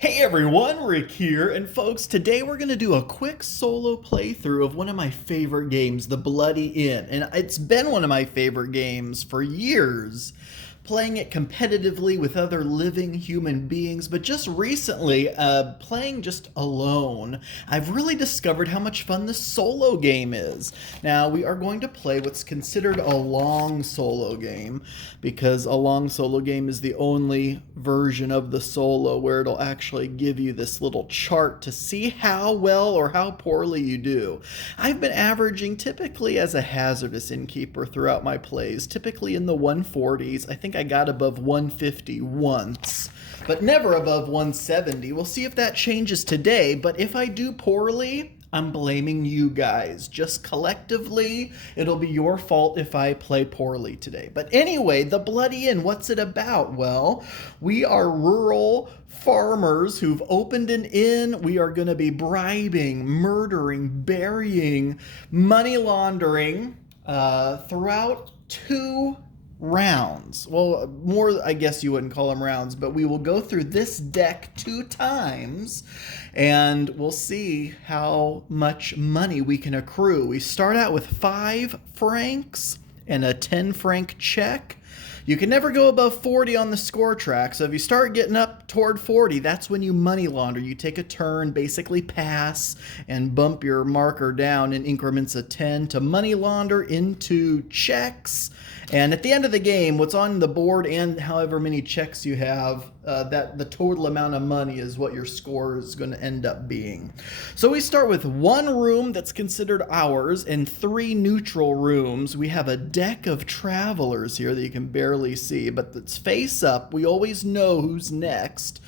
Hey everyone, Rick here, and folks, today we're going to do a quick solo playthrough of one of my favorite games, The Bloody Inn. And it's been one of my favorite games for years, playing it competitively with other living human beings, but just recently, playing just alone, I've really discovered how much fun this solo game is. Now, we are going to play what's considered a long solo game, because a long solo game is the only version of the solo where it'll actually give you this little chart to see how well or how poorly you do. I've been averaging typically as a hazardous innkeeper throughout my plays, typically in the 140s. I think I got above 150 once, but never above 170. We'll see if that changes today, but if I do poorly, I'm blaming you guys. Just collectively, it'll be your fault if I play poorly today. But anyway, The Bloody Inn, what's it about? Well, we are rural farmers who've opened an inn. We are going to be bribing, murdering, burying, money laundering throughout 2 rounds. Well, more, I guess you wouldn't call them rounds, but we will go through this deck 2 times and we'll see how much money we can accrue. We start out with 5 francs and a 10 franc check. You can never go above 40 on the score track, so if you start getting up toward 40, that's when you money launder. You take a turn, basically pass, and bump your marker down in increments of 10 to money launder into checks. And at the end of the game, what's on the board and however many checks you have, that the total amount of money is what your score is going to end up being. So we start with 1 room that's considered ours and 3 neutral rooms. We have a deck of travelers here that you can barely see, but it's face up. We always know who's next.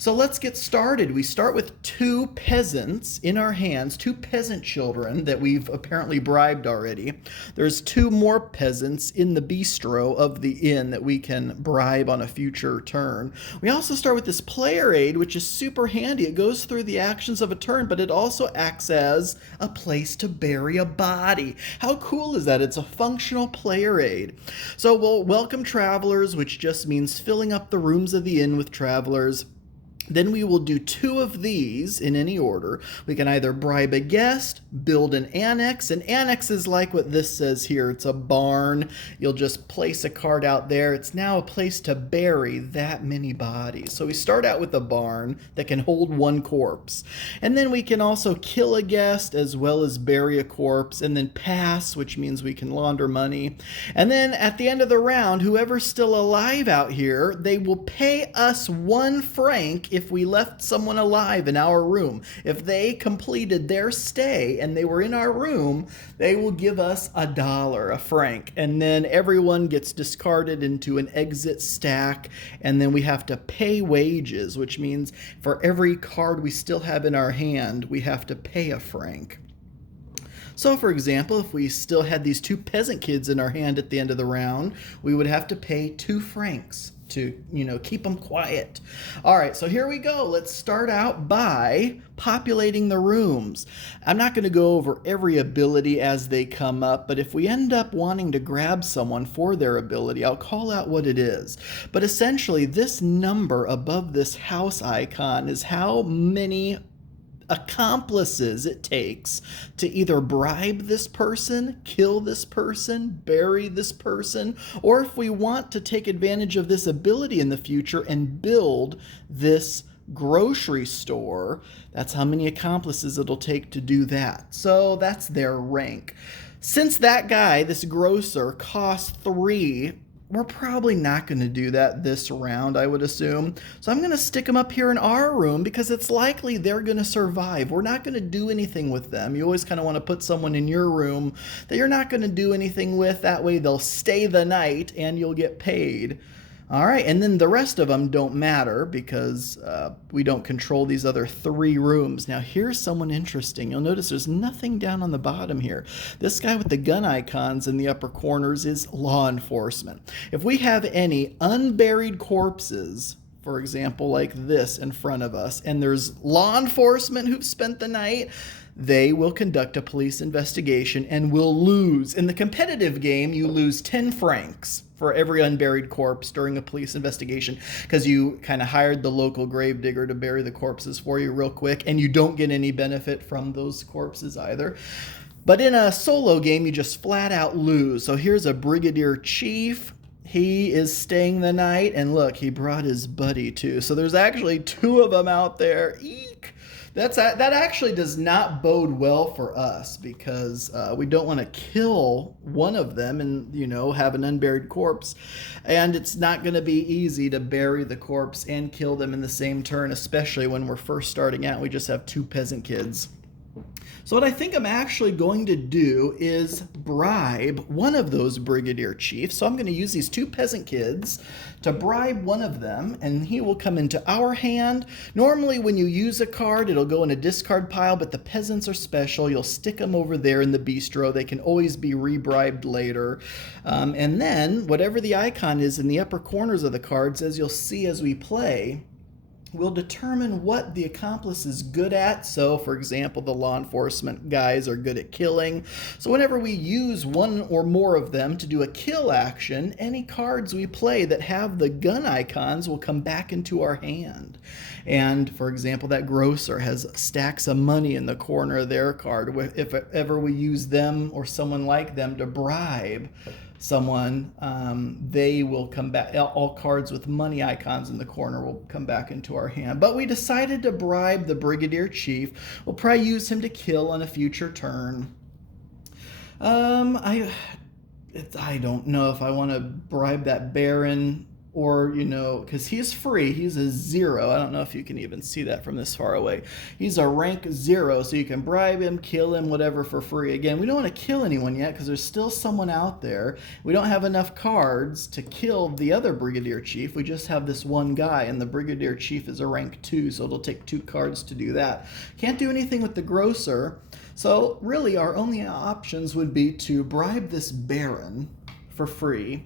So let's get started. We start with 2 peasants in our hands, 2 peasant children that we've apparently bribed already. There's 2 more peasants in the bistro of the inn that we can bribe on a future turn. We also start with this player aid, which is super handy. It goes through the actions of a turn, but it also acts as a place to bury a body. How cool is that? It's a functional player aid. So we'll welcome travelers, which just means filling up the rooms of the inn with travelers. Then we will do 2 of these in any order. We can either bribe a guest, build an annex. An annex is like what this says here. It's a barn. You'll just place a card out there. It's now a place to bury that many bodies. So we start out with a barn that can hold 1 corpse. And then we can also kill a guest as well as bury a corpse, and then pass, which means we can launder money. And then at the end of the round, whoever's still alive out here, they will pay us 1 franc if we left someone alive in our room. If they completed their stay and they were in our room, they will give us $1, a franc. And then everyone gets discarded into an exit stack, and then we have to pay wages, which means for every card we still have in our hand, we have to pay a franc. So, for example, if we still had these 2 peasant kids in our hand at the end of the round, we would have to pay 2 francs to, keep them quiet. All right, so here we go. Let's start out by populating the rooms. I'm not going to go over every ability as they come up, but if we end up wanting to grab someone for their ability, I'll call out what it is. But essentially, this number above this house icon is how many accomplices it takes to either bribe this person, kill this person, bury this person, or if we want to take advantage of this ability in the future and build this grocery store, that's how many accomplices it'll take to do that. So that's their rank. Since that guy, this grocer, costs 3, we're probably not going to do that this round, I would assume. So I'm going to stick them up here in our room because it's likely they're going to survive. We're not going to do anything with them. You always kind of want to put someone in your room that you're not going to do anything with. That way they'll stay the night and you'll get paid. All right, and then the rest of them don't matter because we don't control these other 3 rooms. Now, here's someone interesting. You'll notice there's nothing down on the bottom here. This guy with the gun icons in the upper corners is law enforcement. If we have any unburied corpses for example, like this in front of us, and there's law enforcement who've spent the night, they will conduct a police investigation and will lose. In the competitive game, you lose 10 francs for every unburied corpse during a police investigation because you kind of hired the local gravedigger to bury the corpses for you real quick, and you don't get any benefit from those corpses either. But in a solo game, you just flat out lose. So here's a brigadier chief. He is staying the night, and look, he brought his buddy too. So there's actually 2 of them out there. Eek! That actually does not bode well for us because we don't want to kill one of them and, have an unburied corpse. And it's not going to be easy to bury the corpse and kill them in the same turn, especially when we're first starting out. We just have 2 peasant kids. So what I think I'm actually going to do is bribe one of those brigadier chiefs. So I'm going to use these 2 peasant kids to bribe one of them, and he will come into our hand. Normally when you use a card, it'll go in a discard pile, but the peasants are special. You'll stick them over there in the bistro. They can always be rebribed later. And then whatever the icon is in the upper corners of the cards, as you'll see as we play, will determine what the accomplice is good at. So, for example, the law enforcement guys are good at killing. So whenever we use one or more of them to do a kill action, any cards we play that have the gun icons will come back into our hand. And, for example, that grocer has stacks of money in the corner of their card. If ever we use them or someone like them to bribe someone, they will come back. All cards with money icons in the corner will come back into our hand. But we decided to bribe the brigadier chief. We'll probably use him to kill on a future turn. I don't know if I want to bribe that baron, or, because he's free. He's a 0. I don't know if you can even see that from this far away. He's a rank 0, so you can bribe him, kill him, whatever, for free. Again, we don't want to kill anyone yet because there's still someone out there. We don't have enough cards to kill the other brigadier chief. We just have this one guy, and the brigadier chief is a rank 2, so it'll take 2 cards to do that. Can't do anything with the grocer. So really our only options would be to bribe this baron for free,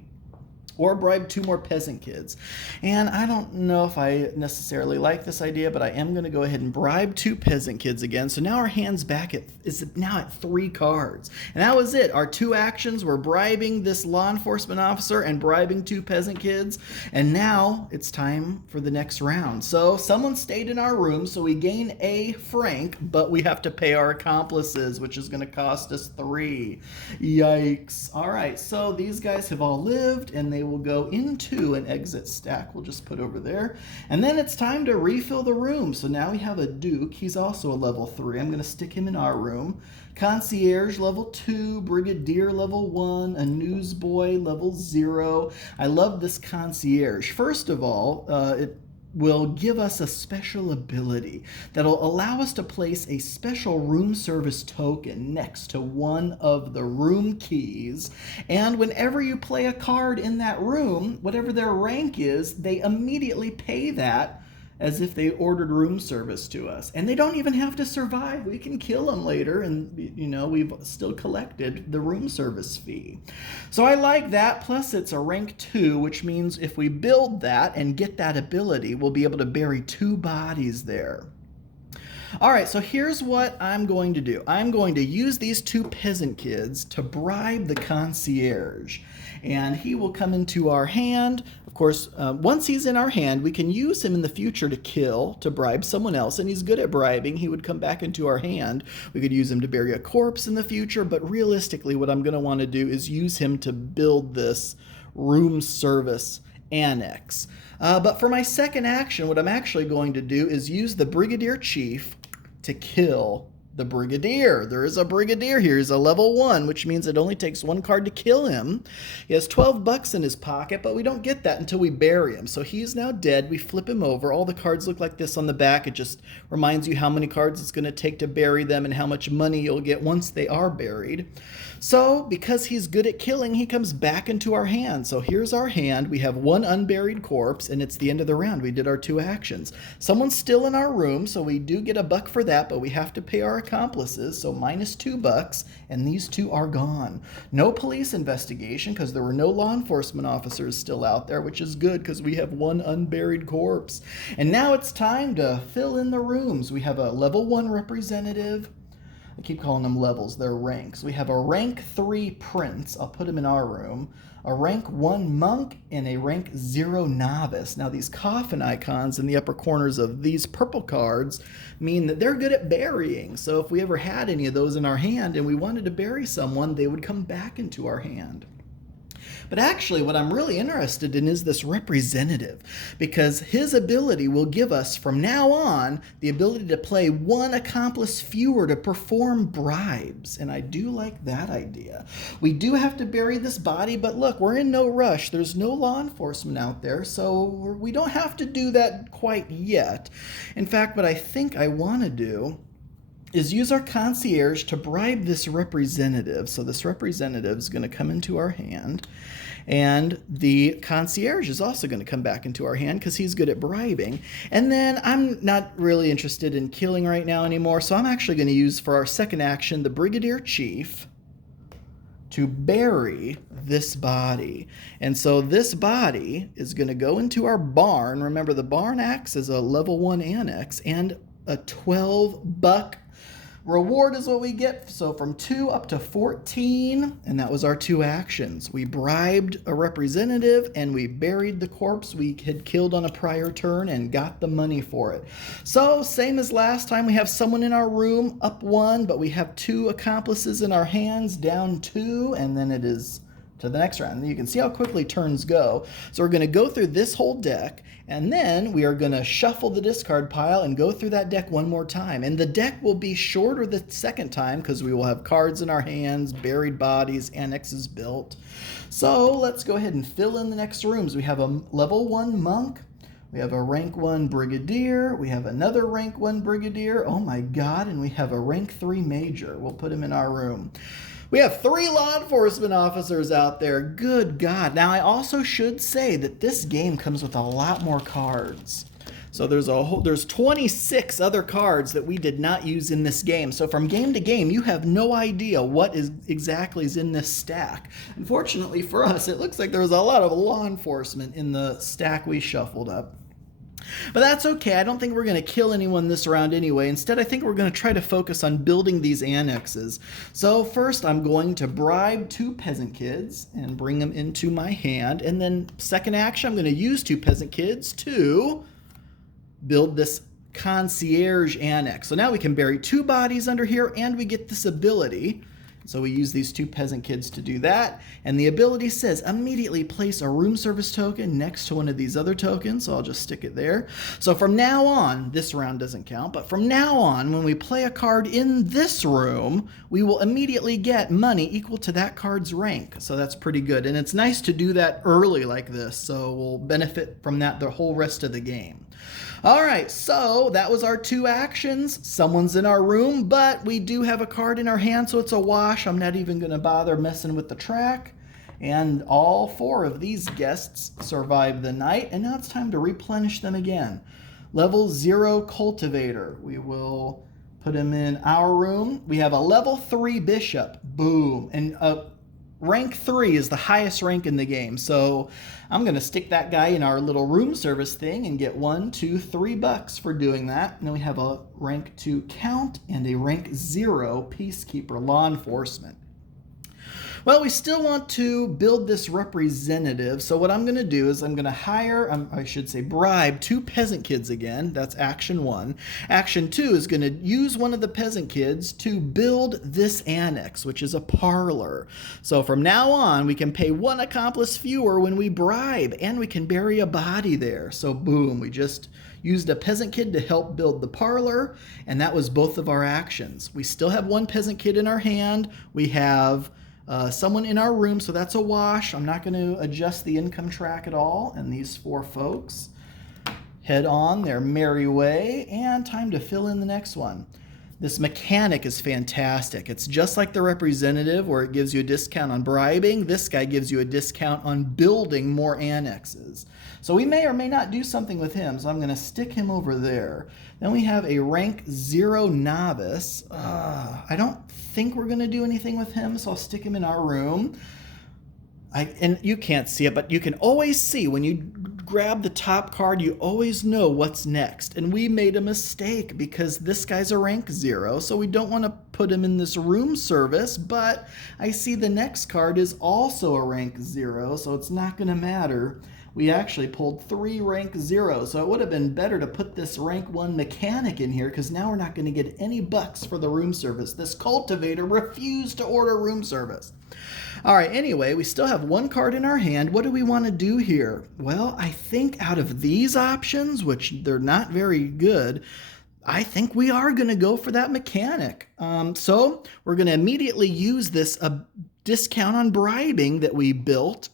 or bribe 2 more peasant kids. And I don't know if I necessarily like this idea, but I am going to go ahead and bribe 2 peasant kids again. So now our hand's back is now at 3 cards. And that was it. Our 2 actions were bribing this law enforcement officer and bribing 2 peasant kids. And now it's time for the next round. So someone stayed in our room, so we gain a franc, but we have to pay our accomplices, which is going to cost us 3. Yikes. All right, so these guys have all lived, and they will go into an exit stack we'll just put over there. And then it's time to refill the room. So now we have a duke. He's also a level 3. I'm going to stick him in our room. Concierge level 2, brigadier level 1, a newsboy level 0. I love this concierge. First of all, it will give us a special ability that'll allow us to place a special room service token next to one of the room keys. And whenever you play a card in that room, whatever their rank is, they immediately pay that as if they ordered room service to us. And they don't even have to survive. We can kill them later, and we've still collected the room service fee. So I like that. Plus it's a rank 2, which means if we build that and get that ability, we'll be able to bury 2 bodies there. All right, so here's what I'm going to do. I'm going to use these 2 peasant kids to bribe the concierge, and he will come into our hand. Of course, once he's in our hand, we can use him in the future to kill, to bribe someone else, and he's good at bribing. He would come back into our hand. We could use him to bury a corpse in the future, but realistically, what I'm going to want to do is use him to build this room service annex. But for my second action, what I'm actually going to do is use the brigadier chief to kill the brigadier. There is a brigadier here. He's a level 1, which means it only takes 1 card to kill him. He has 12 bucks in his pocket, but we don't get that until we bury him. So he's now dead. We flip him over. All the cards look like this on the back. It just reminds you how many cards it's going to take to bury them and how much money you'll get once they are buried. So because he's good at killing, he comes back into our hand. So here's our hand. We have 1 unburied corpse, and it's the end of the round. We did our 2 actions. Someone's still in our room, so we do get a buck for that, but we have to pay our accomplices, so minus $2, and these 2 are gone. No police investigation because there were no law enforcement officers still out there, which is good because we have 1 unburied corpse. And now it's time to fill in the rooms. We have a level 1 representative. I keep calling them levels, they're ranks. We have a rank 3 prince, I'll put him in our room, a rank 1 monk, and a rank 0 novice. Now these coffin icons in the upper corners of these purple cards mean that they're good at burying. So if we ever had any of those in our hand and we wanted to bury someone, they would come back into our hand. But actually, what I'm really interested in is this representative, because his ability will give us, from now on, the ability to play 1 accomplice fewer to perform bribes. And I do like that idea. We do have to bury this body, but look, we're in no rush. There's no law enforcement out there, so we don't have to do that quite yet. In fact, what I think I want to do is use our concierge to bribe this representative. So this representative is going to come into our hand, and the concierge is also going to come back into our hand because he's good at bribing. And then I'm not really interested in killing right now anymore, so I'm actually going to use, for our second action, the brigadier chief to bury this body. And so this body is going to go into our barn. Remember, the barn acts as a level 1 annex, and a $12 reward is what we get. So from 2 up to 14, and that was our 2 actions. We bribed a representative and we buried the corpse we had killed on a prior turn and got the money for it. So same as last time, we have someone in our room, up 1, but we have 2 accomplices in our hands, down 2, and then it is to the next round. And you can see how quickly turns go. So we're going to go through this whole deck, and then we are going to shuffle the discard pile and go through that deck one more time. And the deck will be shorter the second time because we will have cards in our hands, buried bodies, annexes built. So let's go ahead and fill in the next rooms. We have a level 1 monk. We have a rank 1 brigadier. We have another rank 1 brigadier. Oh my God. And we have a rank 3 major. We'll put him in our room. We have 3 law enforcement officers out there. Good God. Now, I also should say that this game comes with a lot more cards. So there's 26 other cards that we did not use in this game. So from game to game, you have no idea what exactly is in this stack. Unfortunately for us, it looks like there was a lot of law enforcement in the stack we shuffled up. But that's okay. I don't think we're going to kill anyone this round anyway. Instead, I think we're going to try to focus on building these annexes. So first, I'm going to bribe 2 peasant kids and bring them into my hand. And then second action, I'm going to use 2 peasant kids to build this Concierge Annex. So now we can bury 2 bodies under here, and we get this ability. So we use these 2 peasant kids to do that. And the ability says immediately place a room service token next to one of these other tokens. So I'll just stick it there. So from now on, this round doesn't count, but from now on, when we play a card in this room, we will immediately get money equal to that card's rank. So that's pretty good. And it's nice to do that early like this. So we'll benefit from that the whole rest of the game. All right, so that was our 2 actions. Someone's in our room, but we do have a card in our hand, so it's a wash. I'm not even going to bother messing with the track. And all 4 of these guests survived the night, and now it's time to replenish them again. Level 0 cultivator. We will put him in our room. We have a level 3 bishop. Boom. And rank 3 is the highest rank in the game. So I'm going to stick that guy in our little room service thing and get $1, $2, $3 for doing that. And then we have a rank 2 count and a rank 0 peacekeeper, law enforcement. Well, we still want to build this representative. So what I'm going to do is I'm going to hire, I should say bribe 2 peasant kids again. That's action 1. Action 2 is going to use one of the peasant kids to build this annex, which is a parlor. So from now on, we can pay 1 accomplice fewer when we bribe, and we can bury a body there. So boom, we just used a peasant kid to help build the parlor, and that was both of our actions. We still have 1 peasant kid in our hand. We have someone in our room, so that's a wash. I'm not going to adjust the income track at all. And these 4 folks head on their merry way, and time to fill in the next one. This mechanic is fantastic. It's just like the representative where it gives you a discount on bribing. This guy gives you a discount on building more annexes. So we may or may not do something with him, so I'm going to stick him over there. Then we have a rank 0 novice. I don't think we're going to do anything with him, so I'll stick him in our room. And you can't see it, but you can always see when you grab the top card, you always know what's next. And we made a mistake because this guy's a rank 0, so we don't want to put him in this room service, but I see the next card is also a rank 0, so it's not going to matter. We actually pulled 3 rank 0, so it would have been better to put this rank 1 mechanic in here because now we're not going to get any bucks for the room service. This cultivator refused to order room service. All right, anyway, we still have 1 card in our hand. What do we want to do here? Well, I think out of these options, which they're not very good, I think we are going to go for that mechanic. So we're going to immediately use this discount on bribing that we built.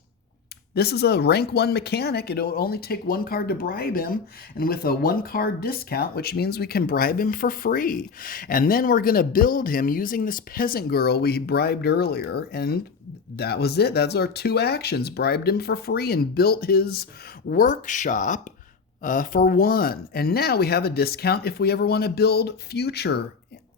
This is a rank 1 mechanic. It'll only take 1 card to bribe him, and with a 1 card discount, which means we can bribe him for free. And then we're going to build him using this peasant girl we bribed earlier, and that was it. That's our 2 actions. Bribed him for free and built his workshop for 1. And now we have a discount if we ever want to build future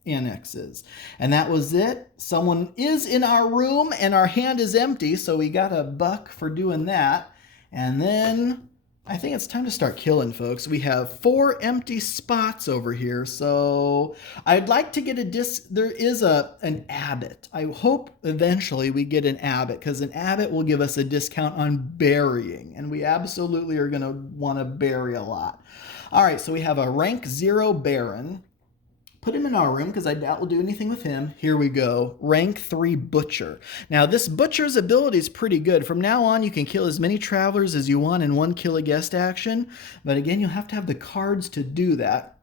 annexes. And that was it. Someone is in our room and our hand is empty, so we got a buck for doing that. And then I think it's time to start killing, folks. We have 4 empty spots over here, so I'd like to get there is an abbot. I hope eventually we get an abbot, because an abbot will give us a discount on burying, and we absolutely are going to want to bury a lot. All right, so we have a rank 0 baron. Put him in our room because I doubt we'll do anything with him. Here we go. Rank 3 Butcher. Now, this Butcher's ability is pretty good. From now on, you can kill as many travelers as you want in 1 kill a guest action. But again, you'll have to have the cards to do that.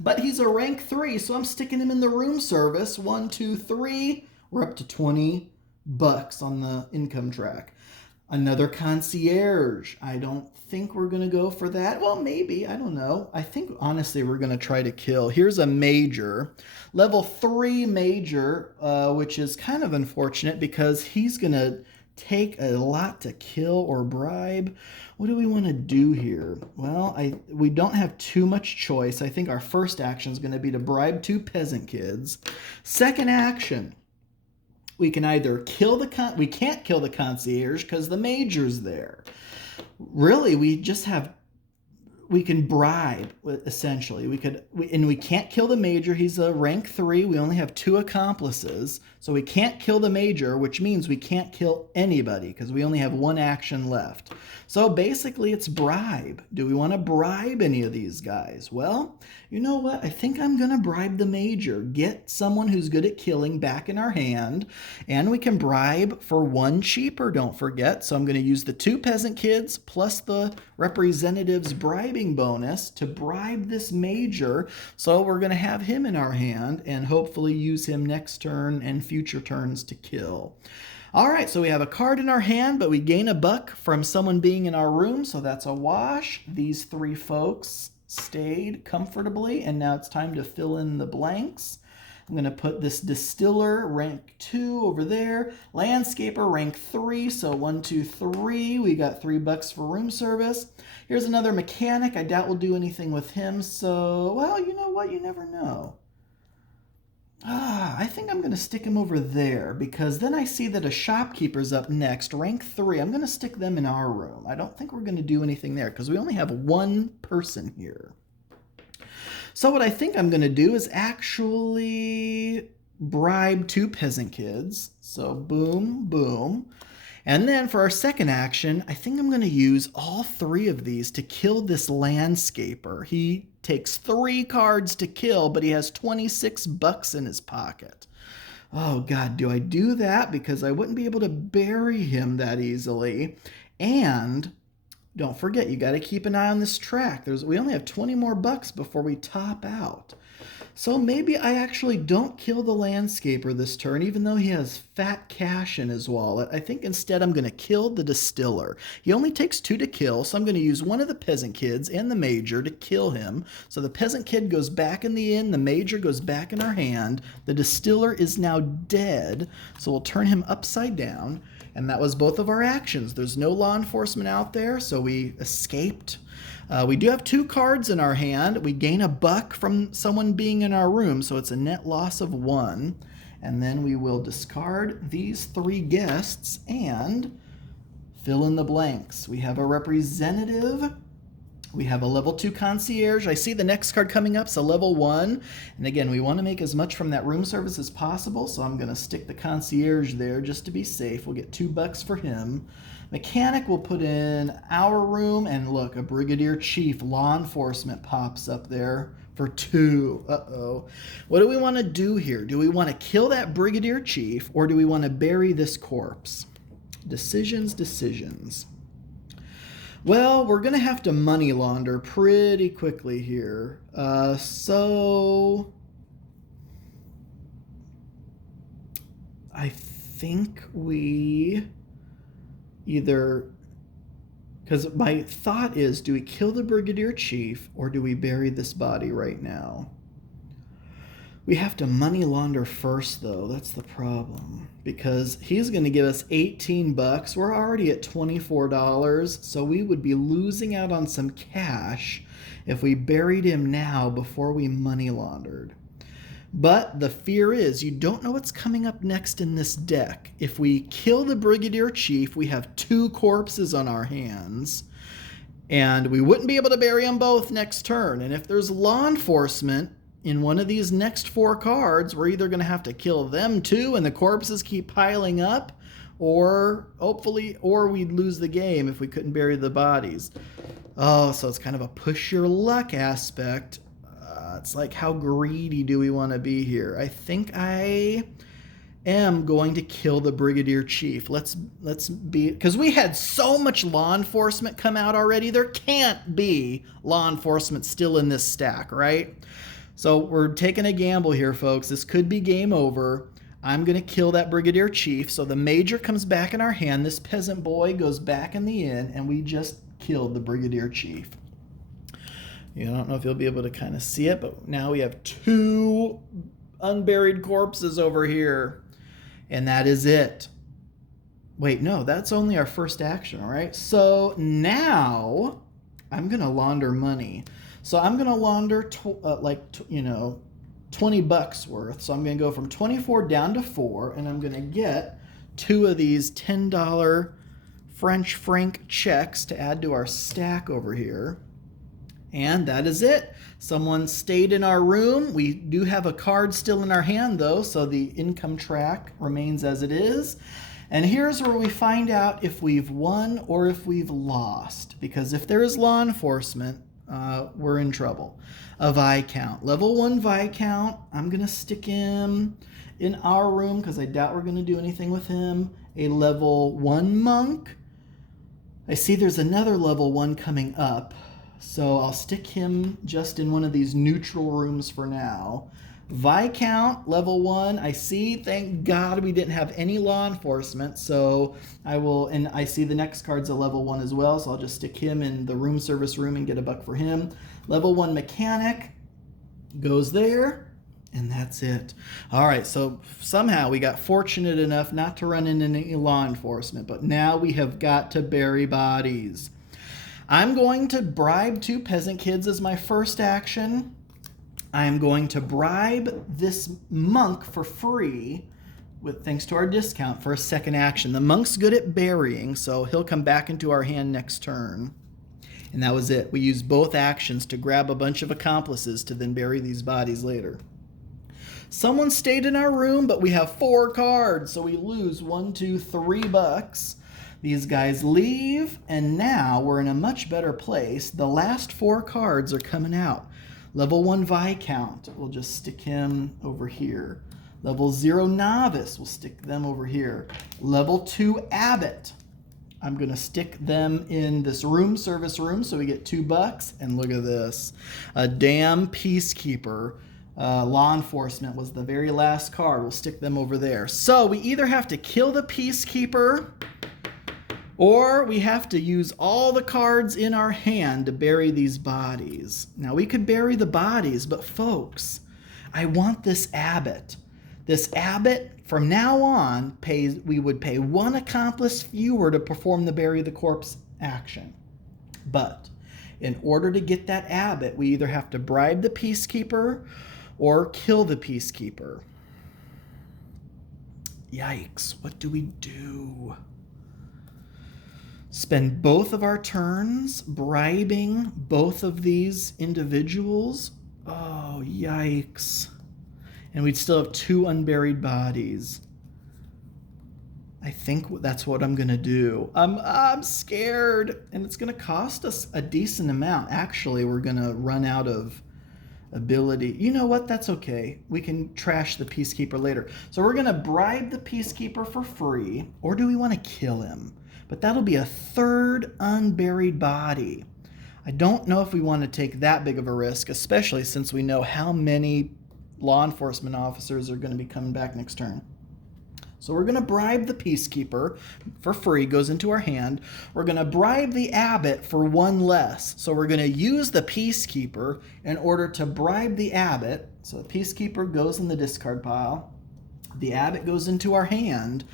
But he's a rank 3, so I'm sticking him in the room service. 1, 2, 3. We're up to 20 bucks on the income track. Another concierge. I don't think we're going to go for that. Well, maybe. I don't know. I think, honestly, we're going to try to kill. Here's a major. Level 3 major, which is kind of unfortunate because he's going to take a lot to kill or bribe. What do we want to do here? Well, we don't have too much choice. I think our first action is going to be to bribe 2 peasant kids. Second action. We can either kill we can't kill the concierge because the major's there. Really, we can bribe, essentially. And we can't kill the major. He's a rank 3. We only have 2 accomplices. So we can't kill the major, which means we can't kill anybody because we only have 1 action left. So basically, it's bribe. Do we want to bribe any of these guys? Well, you know what? I think I'm going to bribe the major. Get someone who's good at killing back in our hand. And we can bribe for 1 cheaper, don't forget. So I'm going to use the 2 peasant kids plus the representative's bribing bonus to bribe this major. So we're going to have him in our hand and hopefully use him next turn and future turns to kill. All right, so we have a card in our hand, but we gain a buck from someone being in our room, so that's a wash. These 3 folks stayed comfortably, and now it's time to fill in the blanks. I'm going to put this distiller, rank 2, over there. Landscaper, rank 3, so 1, 2, 3. We got 3 bucks for room service. Here's another mechanic. I doubt we'll do anything with him, so, well, you know what? You never know. I think I'm going to stick him over there because then I see that a shopkeeper's up next, rank 3. I'm going to stick them in our room. I don't think we're going to do anything there because we only have 1 person here. So what I think I'm going to do is actually bribe 2 peasant kids. So boom, boom. And then for our second action, I think I'm going to use all 3 of these to kill this landscaper. He takes 3 cards to kill, but he has 26 bucks in his pocket. Oh God, do I do that? Because I wouldn't be able to bury him that easily. And don't forget, you got to keep an eye on this track. We only have 20 more bucks before we top out. So maybe I actually don't kill the landscaper this turn, even though he has fat cash in his wallet. I think instead I'm going to kill the distiller. He only takes 2 to kill, so I'm going to use one of the peasant kids and the major to kill him. So the peasant kid goes back in the inn, the major goes back in our hand. The distiller is now dead, so we'll turn him upside down. And that was both of our actions. There's no law enforcement out there, so we escaped. We do have 2 cards in our hand. We gain a buck from someone being in our room, so it's a net loss of 1. And then we will discard these 3 guests and fill in the blanks. We have a representative. We have a level 2 concierge. I see the next card coming up is a level 1. And again, we want to make as much from that room service as possible, so I'm going to stick the concierge there just to be safe. We'll get 2 bucks for him. Mechanic will put in our room, and look, a brigadier chief law enforcement pops up there for 2. Uh-oh. What do we want to do here? Do we want to kill that brigadier chief, or do we want to bury this corpse? Decisions. Well, we're going to have to money launder pretty quickly here. So I think we either, because my thought is, do we kill the brigadier chief or do we bury this body right now? We have to money launder first, though. That's the problem, because he's going to give us 18 bucks. We're already at $24, so we would be losing out on some cash if we buried him now before we money laundered. But the fear is you don't know what's coming up next in this deck. If we kill the brigadier chief, we have 2 corpses on our hands, and we wouldn't be able to bury them both next turn. And if there's law enforcement in one of these next 4 cards, we're either going to have to kill them too and the corpses keep piling up, or we'd lose the game if we couldn't bury the bodies. Oh, so it's kind of a push your luck aspect. It's like, how greedy do we want to be here? I think I am going to kill the brigadier chief. Let's be, because we had so much law enforcement come out already. There can't be law enforcement still in this stack, right? So we're taking a gamble here, folks. This could be game over. I'm going to kill that brigadier chief. So the major comes back in our hand. This peasant boy goes back in the inn, and we just killed the brigadier chief. I don't know if you'll be able to kind of see it, but now we have 2 unburied corpses over here. And that is it. Wait, no, that's only our first action, all right? So now I'm going to launder money. So I'm going to launder 20 bucks worth. So I'm going to go from 24 down to 4, and I'm going to get 2 of these $10 French franc checks to add to our stack over here. And that is it. Someone stayed in our room. We do have a card still in our hand, though, so the income track remains as it is. And here's where we find out if we've won or if we've lost. Because if there is law enforcement, we're in trouble. A Viscount. Level 1 Viscount. I'm going to stick him in our room because I doubt we're going to do anything with him. A level 1 Monk. I see there's another level 1 coming up. So I'll stick him just in one of these neutral rooms for now. Viscount, level 1. I see, thank God we didn't have any law enforcement. So and I see the next card's a level 1 as well. So I'll just stick him in the room service room and get a buck for him. Level 1 Mechanic goes there. And that's it. All right, so somehow we got fortunate enough not to run into any law enforcement. But now we have got to bury bodies. I'm going to bribe 2 peasant kids as my first action. I am going to bribe this monk for free, thanks to our discount, for a second action. The monk's good at burying, so he'll come back into our hand next turn. And that was it. We used both actions to grab a bunch of accomplices to then bury these bodies later. Someone stayed in our room, but we have 4 cards, so we lose 1, 2, 3 bucks. These guys leave, and now we're in a much better place. The last 4 cards are coming out. Level 1 Viscount, we'll just stick him over here. Level 0 Novice, we'll stick them over here. Level 2 Abbot, I'm going to stick them in this room service room so we get $2. And look at this. A damn Peacekeeper. Law enforcement was the very last card. We'll stick them over there. So we either have to kill the Peacekeeper or we have to use all the cards in our hand to bury these bodies. Now we could bury the bodies, but folks, I want this abbot. This abbot, from now on, we would pay 1 accomplice fewer to perform the bury the corpse action. But in order to get that abbot, we either have to bribe the Peacekeeper or kill the Peacekeeper. Yikes, what do we do? Spend both of our turns bribing both of these individuals? Oh, yikes. And we'd still have 2 unburied bodies. I think that's what I'm going to do. I'm scared, and it's going to cost us a decent amount. Actually, we're going to run out of ability. You know what? That's okay. We can trash the Peacekeeper later. So we're going to bribe the Peacekeeper for free, or do we want to kill him? But that'll be a 3rd unburied body. I don't know if we want to take that big of a risk, especially since we know how many law enforcement officers are going to be coming back next turn. So we're going to bribe the Peacekeeper for free, goes into our hand. We're going to bribe the abbot for 1 less. So we're going to use the Peacekeeper in order to bribe the abbot. So the Peacekeeper goes in the discard pile. The abbot goes into our hand.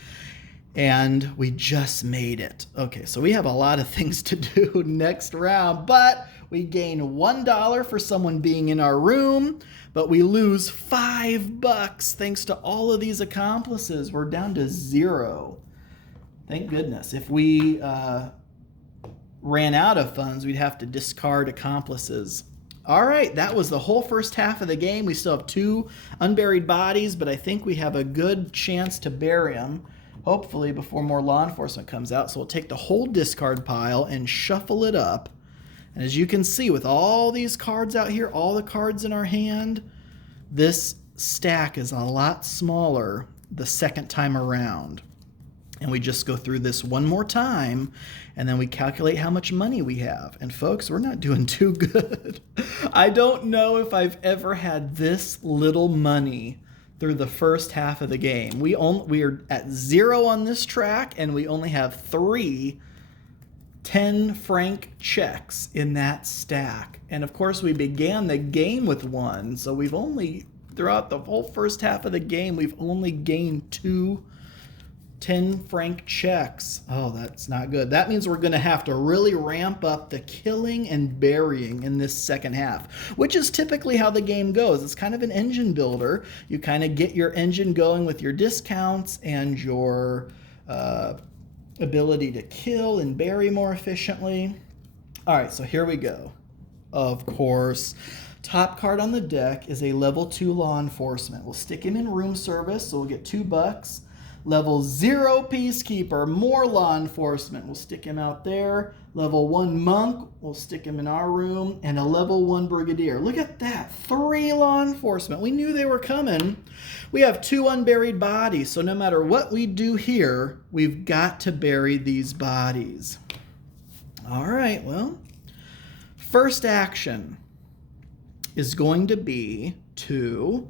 And we just made it. Okay, so we have a lot of things to do next round, but we gain $1 for someone being in our room, but we lose $5 thanks to all of these accomplices. We're down to 0. Thank goodness. If we ran out of funds, we'd have to discard accomplices. All right, that was the whole first half of the game. We still have 2 unburied bodies, but I think we have a good chance to bury them. Hopefully before more law enforcement comes out. So we'll take the whole discard pile and shuffle it up. And as you can see, with all these cards out here, all the cards in our hand, this stack is a lot smaller the second time around. And we just go through this one more time, and then we calculate how much money we have. And folks, we're not doing too good. I don't know if I've ever had this little money through the first half of the game. We are at 0 on this track, and we only have 3 10-franc checks in that stack. And of course, we began the game with 1, so we've only, throughout the whole first half of the game, we've only gained 2 10-franc checks. Oh, that's not good. That means we're going to have to really ramp up the killing and burying in this second half, which is typically how the game goes. It's kind of an engine builder. You kind of get your engine going with your discounts and your ability to kill and bury more efficiently. All right, so here we go. Of course, top card on the deck is a level 2 law enforcement. We'll stick him in room service, so we'll get $2. Level 0 Peacekeeper, more law enforcement. We'll stick him out there. Level 1 Monk, we'll stick him in our room. And a level 1 Brigadier. Look at that, 3 law enforcement. We knew they were coming. We have 2 unburied bodies, so no matter what we do here, we've got to bury these bodies. All right, well, first action is going to be to...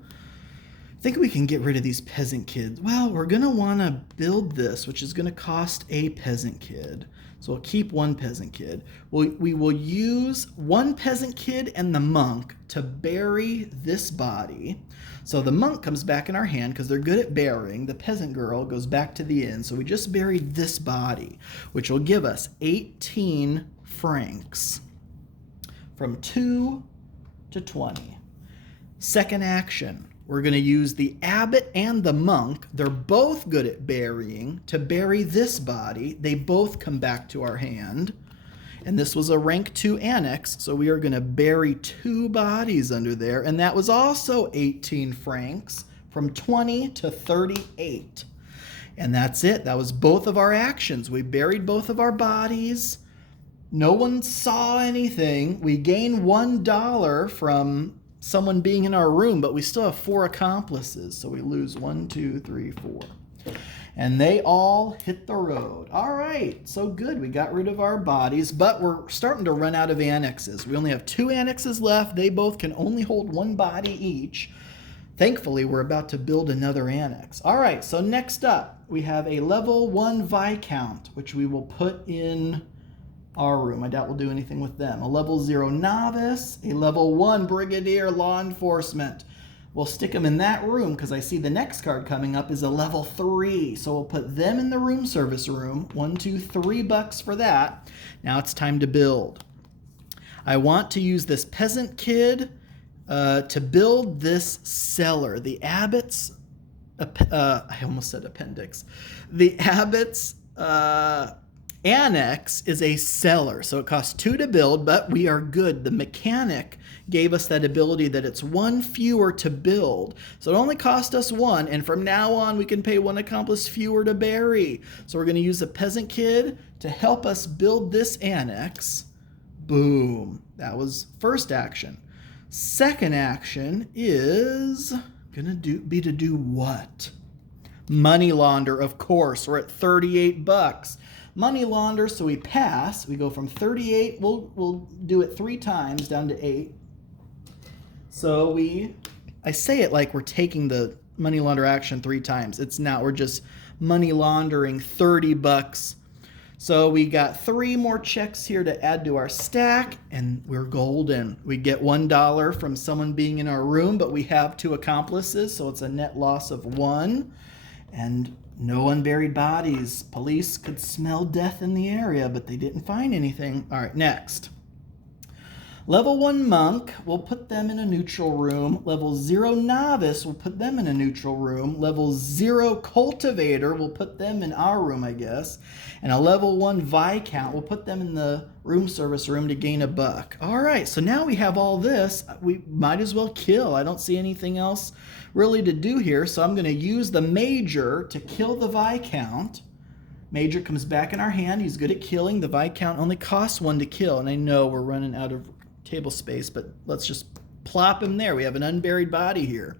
I think we can get rid of these peasant kids. Well, we're going to want to build this, which is going to cost a peasant kid. So we'll keep 1 peasant kid. We will use 1 peasant kid and the monk to bury this body. So the monk comes back in our hand because they're good at burying. The peasant girl goes back to the inn. So we just buried this body, which will give us 18 francs. From 2 to 20. Second action. We're going to use the abbot and the monk. They're both good at burying. To bury this body, they both come back to our hand. And this was a rank 2 annex, so we are going to bury 2 bodies under there. And that was also 18 francs, from 20 to 38. And that's it. That was both of our actions. We buried both of our bodies. No one saw anything. We gained $1 from someone being in our room, but we still have 4 accomplices, so we lose 1, 2, 3, 4. And they all hit the road. All right, so good. We got rid of our bodies, but we're starting to run out of annexes. We only have 2 annexes left. They both can only hold 1 body each. Thankfully, we're about to build another annex. All right, so next up, we have a level 1 Viscount, which we will put in our room. I doubt we'll do anything with them. A level 0 Novice, a level 1 Brigadier Law Enforcement. We'll stick them in that room because I see the next card coming up is a level 3. So we'll put them in the room service room. 1, 2, $3 for that. Now it's time to build. I want to use this peasant kid to build this cellar. The Abbot's, I almost said appendix. The Abbot's Annex is a cellar, so it costs 2 to build, but we are good. The mechanic gave us that ability that it's 1 fewer to build. So it only cost us 1, and from now on we can pay 1 accomplice fewer to bury. So we're going to use a peasant kid to help us build this annex. Boom. That was first action. Second action is going to be to do what? Money launder, of course. We're at $38. Money launder, so we pass. We go from 38, we'll do it 3 times down to 8. So I say it like we're taking the money launder action 3 times. It's not, we're just money laundering $30. So we got 3 more checks here to add to our stack, and we're golden. We get $1 from someone being in our room, but we have 2 accomplices, so it's a net loss of 1. And no unburied bodies. Police could smell death in the area, but they didn't find anything. All right, next. Level 1 Monk, we'll put them in a neutral room. Level 0 Novice, we'll put them in a neutral room. Level 0 Cultivator, we'll put them in our room, I guess. And a level 1 Viscount, we'll put them in the room service room to gain $1. All right, so now we have all this. We might as well kill. I don't see anything else really to do here, so I'm going to use the Major to kill the Viscount. Major comes back in our hand. He's good at killing. The Viscount only costs 1 to kill, and I know we're running out of table space, but let's just plop him there. We have an unburied body here.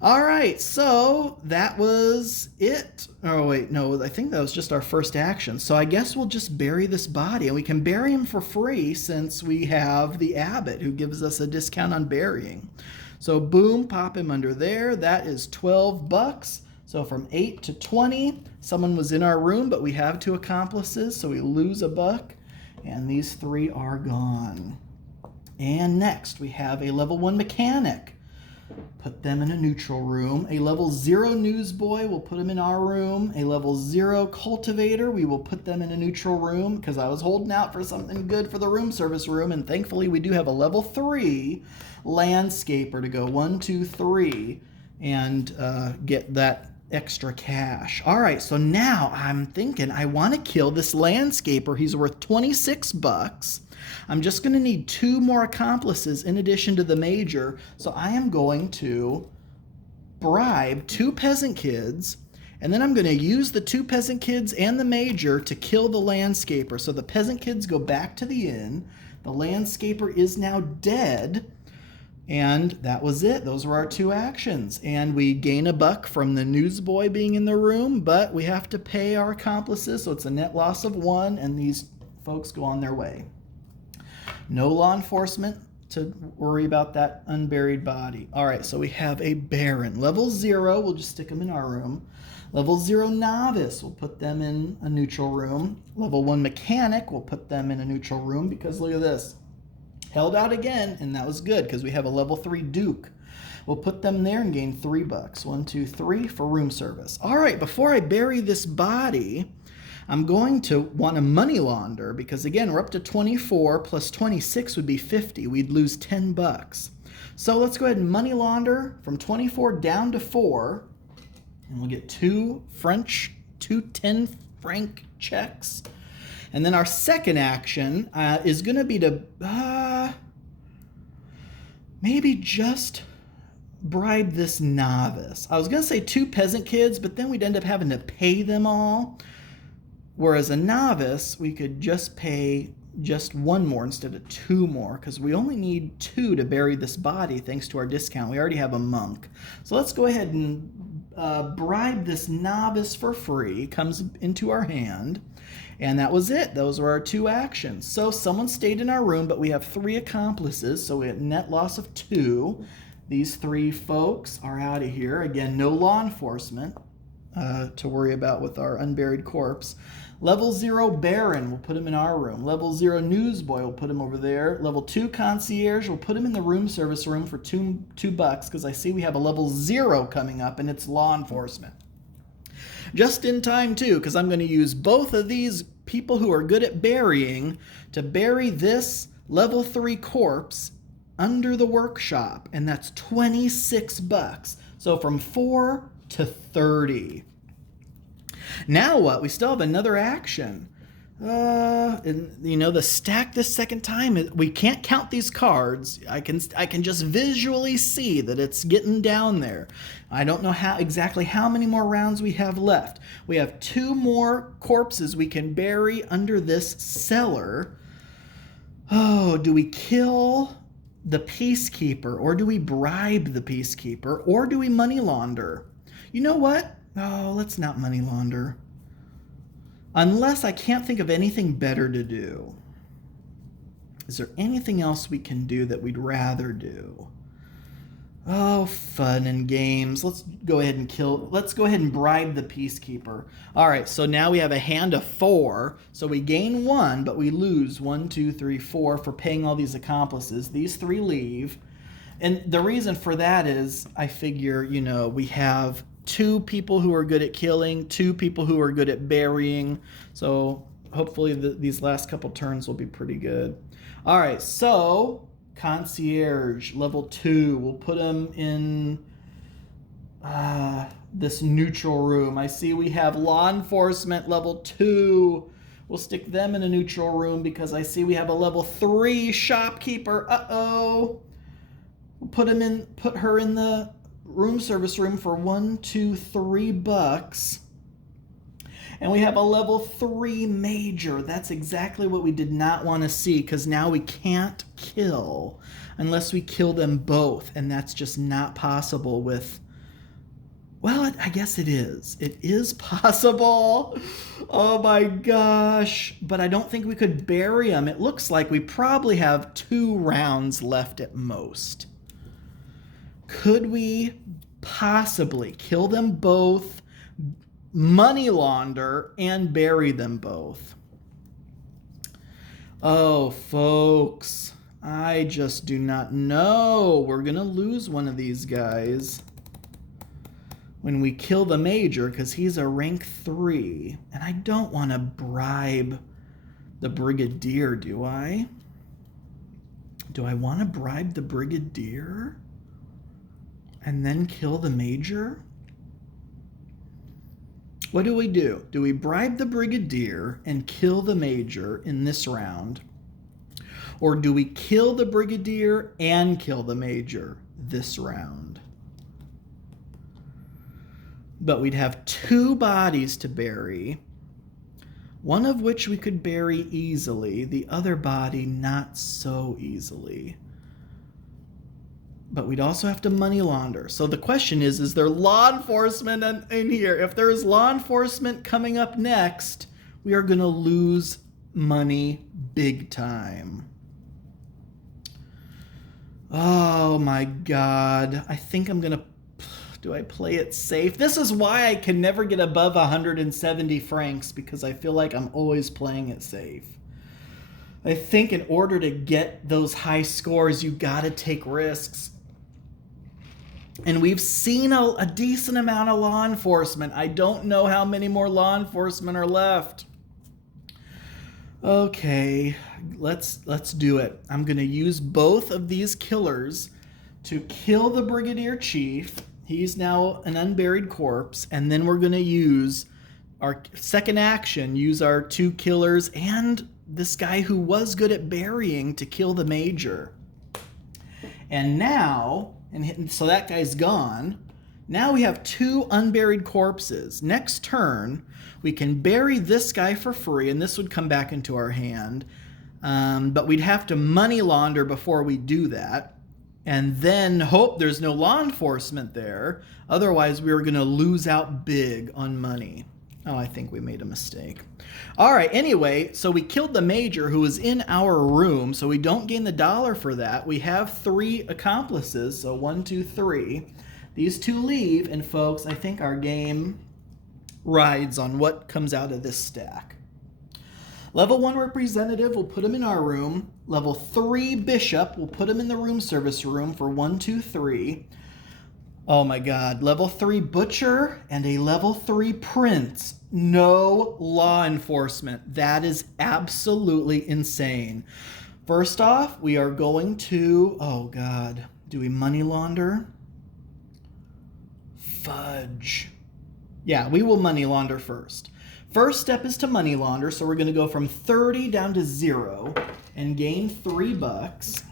All right, so that was it. Oh, wait, no, I think that was just our first action. So I guess we'll just bury this body, and we can bury him for free since we have the Abbot who gives us a discount on burying. So boom, pop him under there. That is $12. So from 8 to 20, someone was in our room, but we have 2 accomplices, so we lose $1, and these 3 are gone. And next, we have a level 1 Mechanic. Put them in a neutral room. A level 0 Newsboy, we'll put him in our room. A level 0 Cultivator, we will put them in a neutral room because I was holding out for something good for the room service room, and thankfully we do have a level 3 Landscaper to go 1, 2, 3 and get that extra cash. All right, so now I'm thinking I want to kill this Landscaper. He's worth $26. I'm just going to need 2 more accomplices in addition to the Major. So I am going to bribe 2 peasant kids, and then I'm going to use the 2 peasant kids and the Major to kill the Landscaper. So the peasant kids go back to the inn. The Landscaper is now dead. And that was it. Those were our 2 actions. And we gain $1 from the newsboy being in the room, but we have to pay our accomplices, so it's a net loss of 1, and these folks go on their way. No law enforcement to worry about that unburied body. All right, so we have a Baron. Level 0, we'll just stick them in our room. Level 0 Novice, we'll put them in a neutral room. Level 1 Mechanic, we'll put them in a neutral room because look at this. Held out again, and that was good because we have a level 3 Duke. We'll put them there and gain $3. 1, 2, 3 for room service. All right, before I bury this body, I'm going to want to money launder because, again, we're up to 24 plus 26 would be 50. We'd lose $10. So let's go ahead and money launder from 24 down to 4, and we'll get 2 10-franc checks. And then our second action is going to be to maybe just bribe this novice. I was going to say 2 peasant kids, but then we'd end up having to pay them all. Whereas a novice, we could just pay just 1 more instead of 2 more because we only need 2 to bury this body thanks to our discount. We already have a monk. So let's go ahead and bribe this novice for free, comes into our hand. And that was it. Those were our 2 actions. So someone stayed in our room, but we have 3 accomplices, so we had net loss of 2. These 3 folks are out of here. Again, no law enforcement to worry about with our unburied corpse. Level 0 Baron, we'll put him in our room. Level 0 Newsboy, we'll put him over there. Level 2 Concierge, we'll put him in the room service room for $2 because I see we have a level 0 coming up, and it's law enforcement. Just in time, too, because I'm going to use both of these people who are good at burying to bury this level 3 corpse under the workshop, and that's $26. So from 4 to 30. Now what? We still have another action. And, you know, the stack this second time, we can't count these cards. I can just visually see that it's getting down there. I don't know exactly how many more rounds we have left. We have 2 more corpses we can bury under this cellar. Oh, do we kill the Peacekeeper, or do we bribe the Peacekeeper, or do we money launder? You know what? Oh, let's not money launder. Unless I can't think of anything better to do. Is there anything else we can do that we'd rather do? Oh, fun and games. Let's go ahead and bribe the Peacekeeper. All right, so now we have a hand of 4. So we gain 1, but we lose 1, 2, 3, 4 for paying all these accomplices. These 3 leave. And the reason for that is I figure, you know, we have 2 people who are good at killing, 2 people who are good at burying. So hopefully these last couple turns will be pretty good. All right, so Concierge, level 2. We'll put him in this neutral room. I see we have law enforcement, level 2. We'll stick them in a neutral room because I see we have a level 3 shopkeeper. Uh-oh. We'll put her in the room service room for $1, $2, $3. And we have a level 3 major. That's exactly what we did not want to see, because now we can't kill unless we kill them both. And that's just not possible with, well, I guess it is. It is possible. Oh my gosh. But I don't think we could bury them. It looks like we probably have 2 rounds left at most. Could we possibly kill them both, money launder, and bury them both? Oh, folks, I just do not know. We're going to lose one of these guys when we kill the major because he's a rank 3. And I don't want to bribe the brigadier, do I? Do I want to bribe the brigadier and then kill the major? What do we do? Do we bribe the brigadier and kill the major in this round? Or do we kill the brigadier and kill the major this round? But we'd have 2 bodies to bury, one of which we could bury easily, the other body not so easily. But we'd also have to money launder. So the question is there law enforcement in here? If there is law enforcement coming up next, we are going to lose money big time. Oh my God. I think I'm going to... Do I play it safe? This is why I can never get above 170 francs, because I feel like I'm always playing it safe. I think in order to get those high scores, you got to take risks. And we've seen a decent amount of law enforcement. I don't know how many more law enforcement are left. Okay, let's do it. I'm going to use both of these killers to kill the brigadier chief. He's now an unburied corpse. And then we're going to use our second action, use our 2 killers and this guy who was good at burying to kill the major. And now... And so that guy's gone. Now we have 2 unburied corpses. Next turn, we can bury this guy for free, and this would come back into our hand. But we'd have to money launder before we do that. and then hope there's no law enforcement there. Otherwise, we were going to lose out big on money. Oh, I think we made a mistake. All right, anyway, so we killed the major who was in our room, so we don't gain the dollar for that. We have 3 accomplices, so 1, 2, 3. These 2 leave, and folks, I think our game rides on what comes out of this stack. Level 1 representative, we'll put him in our room. Level 3 bishop, we'll put him in the room service room for 1, 2, 3. Oh my God, level 3 butcher and a level 3 prince. No law enforcement. That is absolutely insane. First off, we are going to, oh God, do we money launder? Fudge. Yeah, we will money launder first. First step is to money launder, so we're going to go from 30 down to 0 and gain $3.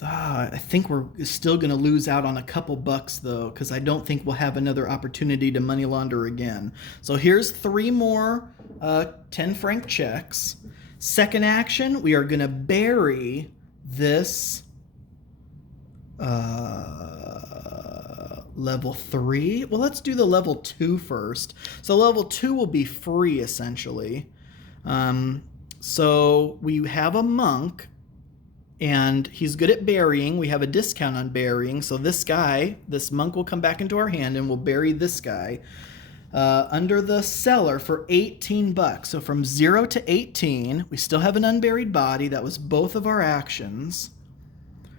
I think we're still going to lose out on a couple bucks, though, because I don't think we'll have another opportunity to money launder again. So here's 3 more 10 franc checks. Second action, we are going to bury this level 3. Well, let's do the level 2 first. So level 2 will be free, essentially. So we have a monk, and he's good at burying. We have a discount on burying. So this monk will come back into our hand, and we'll bury this guy under the cellar for 18 bucks. So from 0 to 18, we still have an unburied body. That was both of our actions.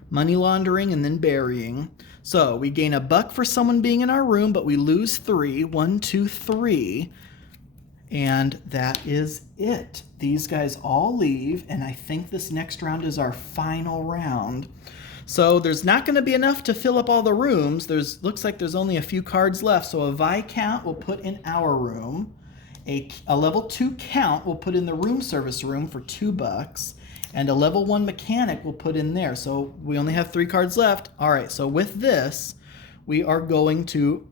Money laundering and then burying. So we gain $1 for someone being in our room, but we lose 3. 1, 2, 3. And that is it. These guys all leave, and I think this next round is our final round. So there's not going to be enough to fill up all the rooms. Looks like there's only a few cards left. So a Viscount we'll put in our room. A level 2 Count we'll put in the room service room for $2. And a level 1 Mechanic we'll put in there. So we only have 3 cards left. All right, so with this, we are going to...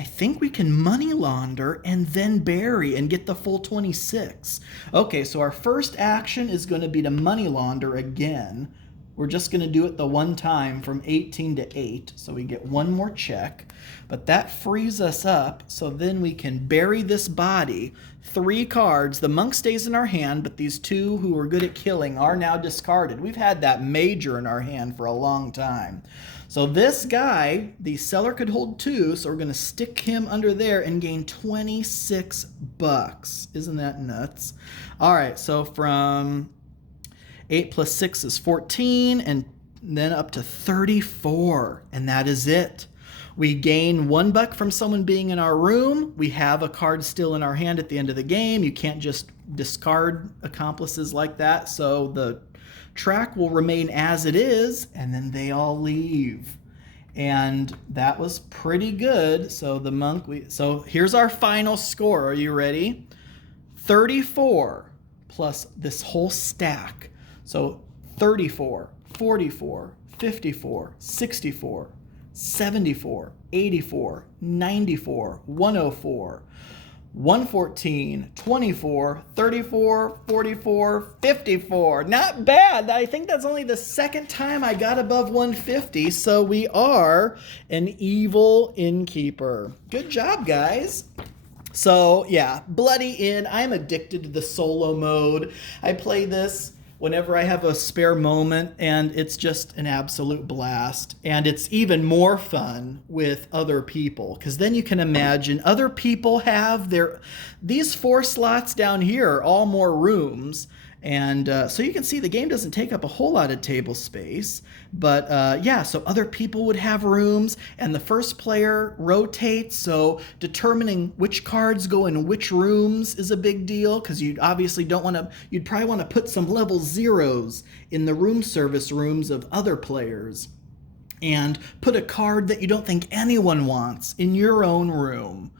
I think we can money launder and then bury and get the full 26. Okay, so our first action is going to be to money launder again. We're just going to do it the one time from 18 to 8, so we get 1 more check. But that frees us up, so then we can bury this body. 3 cards. The monk stays in our hand, but these 2 who were good at killing are now discarded. We've had that major in our hand for a long time. So this guy, the seller could hold 2, so we're going to stick him under there and gain 26 bucks. Isn't that nuts? All right, so from 8 plus 6 is 14, and then up to 34, and that is it. We gain $1 from someone being in our room. We have a card still in our hand at the end of the game. You can't just discard accomplices like that, so the track will remain as it is, and then they all leave. And that was pretty good. So the monk, so here's our final score. Are you ready? 34 plus this whole stack. So 34, 44, 54, 64, 74, 84, 94, 104, 114, 24, 34, 44, 54. Not bad. I think that's only the second time I got above 150. So we are an evil innkeeper. Good job, guys. So yeah, Bloody Inn. I'm addicted to the solo mode. I play this whenever I have a spare moment, and it's just an absolute blast. And it's even more fun with other people, because then you can imagine other people have these 4 slots down here are all more rooms. And so you can see the game doesn't take up a whole lot of table space. But yeah, so other people would have rooms, and the first player rotates. So determining which cards go in which rooms is a big deal, because you obviously don't want to, you'd probably want to put some level 0s in the room service rooms of other players, and put a card that you don't think anyone wants in your own room.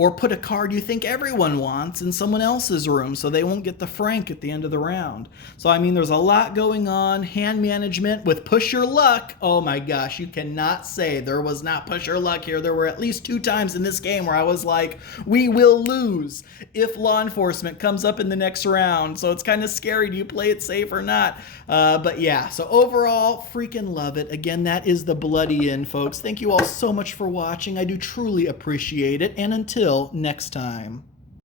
or put a card you think everyone wants in someone else's room so they won't get the frank at the end of the round. So, I mean, there's a lot going on. Hand management with push your luck. Oh my gosh, you cannot say there was not push your luck here. There were at least 2 times in this game where I was like, we will lose if law enforcement comes up in the next round. So it's kind of scary. Do you play it safe or not? But yeah, so overall, freaking love it. Again, that is the Bloody Inn, folks. Thank you all so much for watching. I do truly appreciate it. And until next time.